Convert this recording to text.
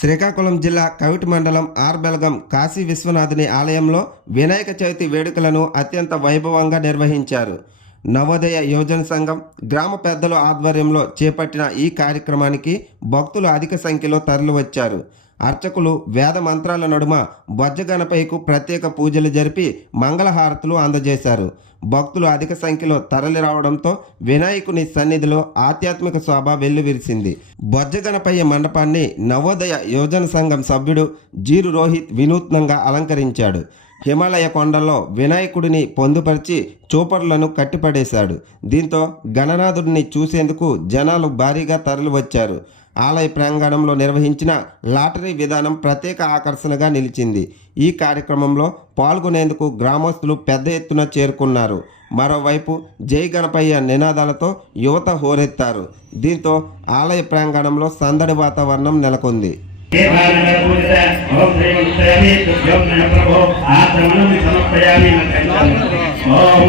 శ్రీకాకుళం జిల్లా కవిటి మండలం ఆర్బెల్గం కాశీ విశ్వనాథుని ఆలయంలో వినాయక చవితి వేడుకలను అత్యంత వైభవంగా నిర్వహించారు. నవోదయ యోజన సంఘం గ్రామ పెద్దల ఆధ్వర్యంలో చేపట్టిన ఈ కార్యక్రమానికి భక్తులు అధిక సంఖ్యలో తరలివచ్చారు. అర్చకులు వేద మంత్రాల నడుమ బొజ్జగణపయ్యకు ప్రత్యేక పూజలు జరిపి మంగళహారతులు అందజేశారు. భక్తులు అధిక సంఖ్యలో తరలి రావడంతో వినాయకుని సన్నిధిలో ఆధ్యాత్మిక శోభ వెల్లువిరిసింది. బొజ్జగణపయ్య మండపాన్ని నవోదయ యోజన సంఘం సభ్యుడు జీరు రోహిత్ వినూత్నంగా అలంకరించాడు. హిమాలయ కొండల్లో వినాయకుడిని పొందుపరిచి చూపరులను కట్టిపడేశాడు. దీంతో గణనాథుడిని చూసేందుకు జనాలు భారీగా తరలివచ్చారు. ఆలయ ప్రాంగణంలో నిర్వహించిన లాటరీ విధానం ప్రత్యేక ఆకర్షణగా నిలిచింది. ఈ కార్యక్రమంలో పాల్గొనేందుకు గ్రామస్తులు పెద్ద ఎత్తున చేరుకున్నారు. మరోవైపు జై గణపయ్య నినాదాలతో యువత హోరెత్తారు. దీంతో ఆలయ ప్రాంగణంలో సందడి వాతావరణం నెలకొంది. ఓం